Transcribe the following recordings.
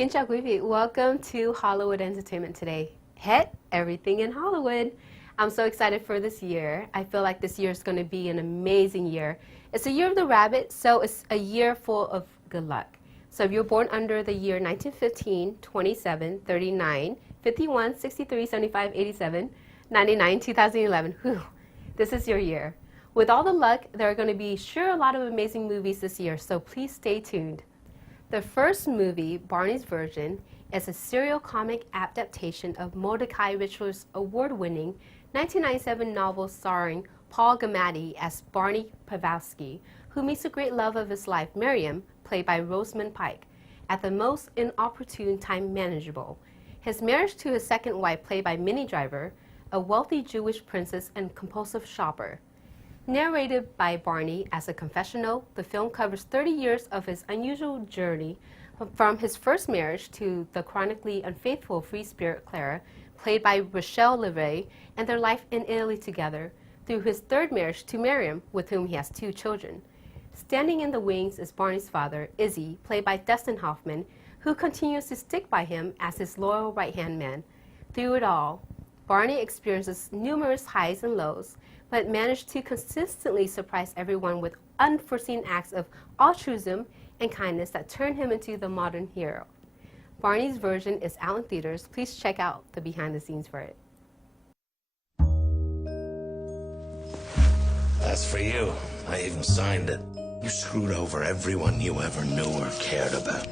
Kính chào quý vị. Welcome to Hollywood Entertainment Today. Hit everything in Hollywood. I'm so excited for this year. I feel like this year is going to be an amazing year. It's a year of the rabbit, so it's a year full of good luck. So if you're born under the year 1915, 27, 39, 51, 63, 75, 87, 99, 2011, whew, this is your year. With all the luck, there are going to be a lot of amazing movies this year, so please stay tuned. The first movie, Barney's Version, is a serial comic adaptation of Mordecai Richler's award-winning 1997 novel starring Paul Giamatti as Barney Pavlovsky, who meets the great love of his life, Miriam, played by Rosamund Pike, at the most inopportune time manageable. His marriage to his second wife, played by Minnie Driver, a wealthy Jewish princess and compulsive shopper. Narrated by Barney as a confessional, the film covers 30 years of his unusual journey from his first marriage to the chronically unfaithful free spirit Clara, played by Rochelle Leray, and their life in Italy together, through his third marriage to Miriam, with whom he has 2 children. Standing in the wings is Barney's father, Izzy, played by Dustin Hoffman, who continues to stick by him as his loyal right-hand man. Through it all, Barney experiences numerous highs and lows, but managed to consistently surprise everyone with unforeseen acts of altruism and kindness that turn him into the modern hero. Barney's Version is out in theaters. Please check out the behind the scenes for it. That's for you. I even signed it. You screwed over everyone you ever knew or cared about.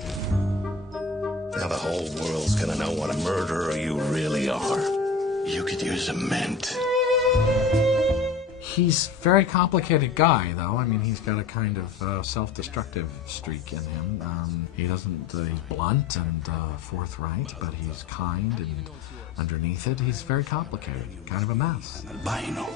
Now the whole world's gonna know what a murderer you really are. You could use a mint. He's a very complicated guy, though. I mean, he's got a kind of self-destructive streak in him. He doesn't, he's blunt and forthright, but he's kind, and underneath it, he's very complicated, kind of a mess. Albino.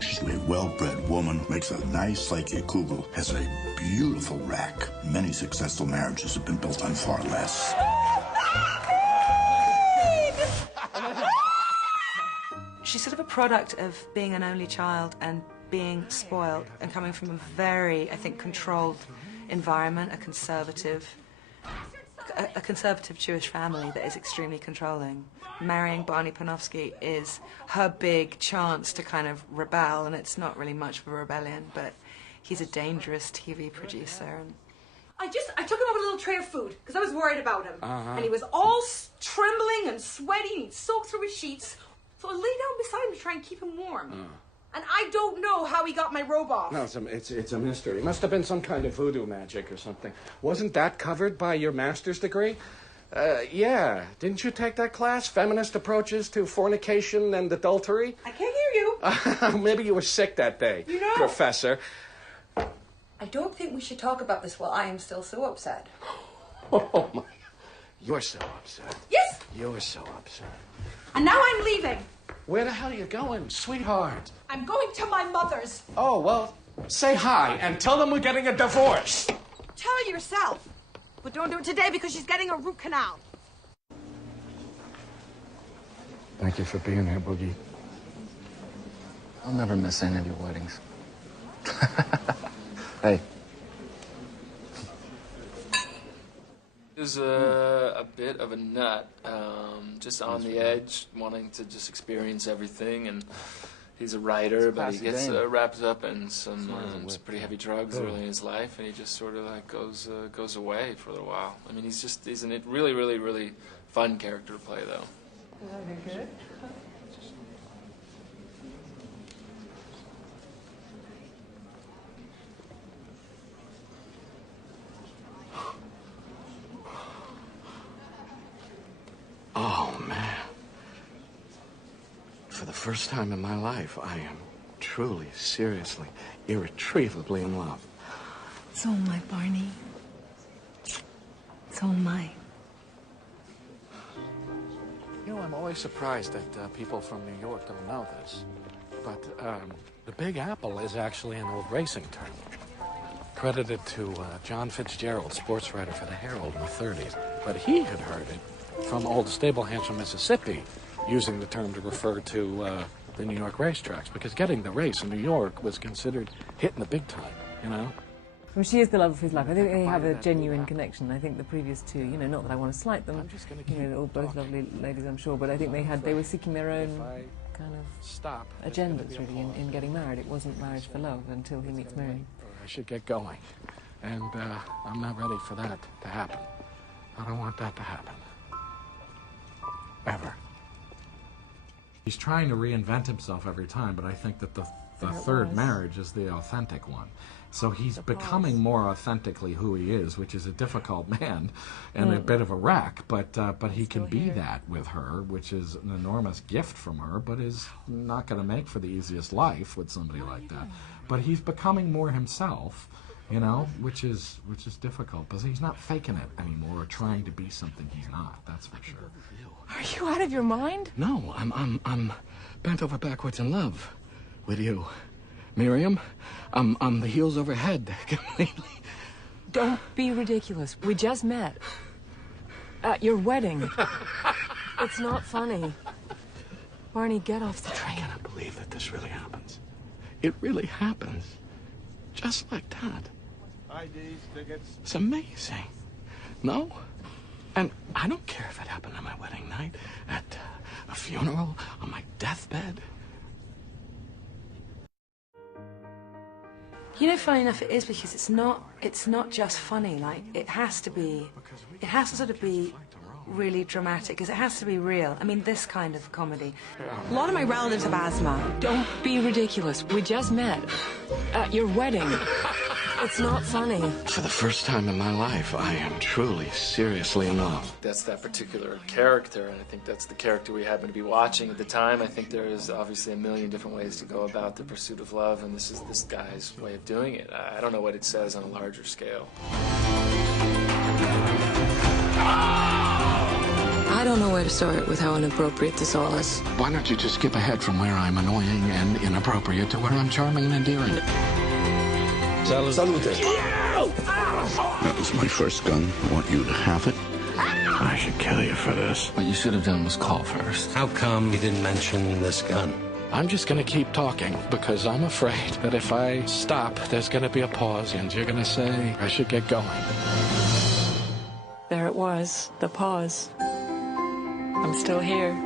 She's a well-bred woman, makes a nice Psyche Kugel, has a beautiful rack. Many successful marriages have been built on far less. She's sort of a product of being an only child and being spoiled and coming from a very, I think, controlled environment, a conservative Jewish family that is extremely controlling. Marrying Barney Panofsky is her big chance to kind of rebel, and it's not really much of a rebellion, but he's a dangerous TV producer. And I took him up a little tray of food because I was worried about him. And he was all trembling and sweaty, and he'd soaked through his sheets. So I lay down beside him to try and keep him warm. And I don't know how he got my robe off. No, it's a mystery. It must have been some kind of voodoo magic or something. Wasn't that covered by your master's degree? Yeah. Didn't you take that class? Feminist approaches to fornication and adultery? I can't hear you. Maybe you were sick that day, You know. Professor. I don't think we should talk about this while I am still so upset. Oh, my. You're so upset. Yes! You're so upset. And now I'm leaving. Where the hell are you going, sweetheart? I'm going to my mother's. Oh, well, say hi and tell them we're getting a divorce. Tell her yourself. But don't do it today because she's getting a root canal. Thank you for being here, Boogie. I'll never miss any of your weddings. Hey. Is a bit of a nut, just on the edge, wanting to just experience everything, and he's a writer, but he gets wrapped up in some pretty heavy drugs early in his life, and he just sort of like goes away for a little while. I mean, he's a really, really, really fun character to play, though. Very good. Oh, man. For the first time in my life, I am truly, seriously, irretrievably in love. so am I, Barney. So am I. You know, I'm always surprised that people from New York don't know this. But the Big Apple is actually an old racing term, credited to John Fitzgerald, sports writer for the Herald in the 30s. But he had heard it from old stable hands from Mississippi, using the term to refer to the New York racetracks, because getting the race in New York was considered hitting the big time, you know? Well, she is the love of his life. I think they have a genuine connection. I think the previous two, you know, not that I want to slight them, you know, they're all both lovely ladies, I'm sure, but I think they were seeking their own kind of agendas, really, in getting married. It wasn't marriage for love until he meets Miriam. I should get going, and I'm not ready for that to happen. I don't want that to happen. Ever. He's trying to reinvent himself every time, but I think that the third marriage is the authentic one. So he's becoming more authentically who he is, which is a difficult man and a bit of a wreck, but he can be that with her, which is an enormous gift from her, but is not going to make for the easiest life with somebody like that. But he's becoming more himself, you know, which is difficult, because he's not faking it anymore or trying to be something he's not, that's for sure. Are you out of your mind? No, I'm bent over backwards in love with you, Miriam. I'm the heels over head completely. Don't be ridiculous. We just met. At your wedding. It's not funny. Barney, get off the train. I cannot believe that this really happens. It really happens. Just like that. IDs, tickets. It's amazing. No? And I don't care if it happened on my wedding night, at a funeral, on my deathbed. You know, funny enough, it is, because it's not just funny. Like, it has to sort of be really dramatic, because it has to be real. I mean, this kind of comedy. A lot of my relatives have asthma. Don't be ridiculous. We just met. At your wedding. It's not funny. For the first time in my life, I am truly, seriously in love. That's that particular character, and I think that's the character we happen to be watching at the time. I think there is obviously a million different ways to go about the pursuit of love, and this is this guy's way of doing it. I don't know what it says on a larger scale. I don't know where to start with how inappropriate this all is. Why don't you just skip ahead from where I'm annoying and inappropriate to where I'm charming and endearing? Salute. That was my first gun. I want you to have it. I should kill you for this. What you should have done was call first. How come you didn't mention this gun? I'm just gonna keep talking because I'm afraid that if I stop, there's gonna be a pause and you're gonna say I should get going. There it was, the pause. I'm still here.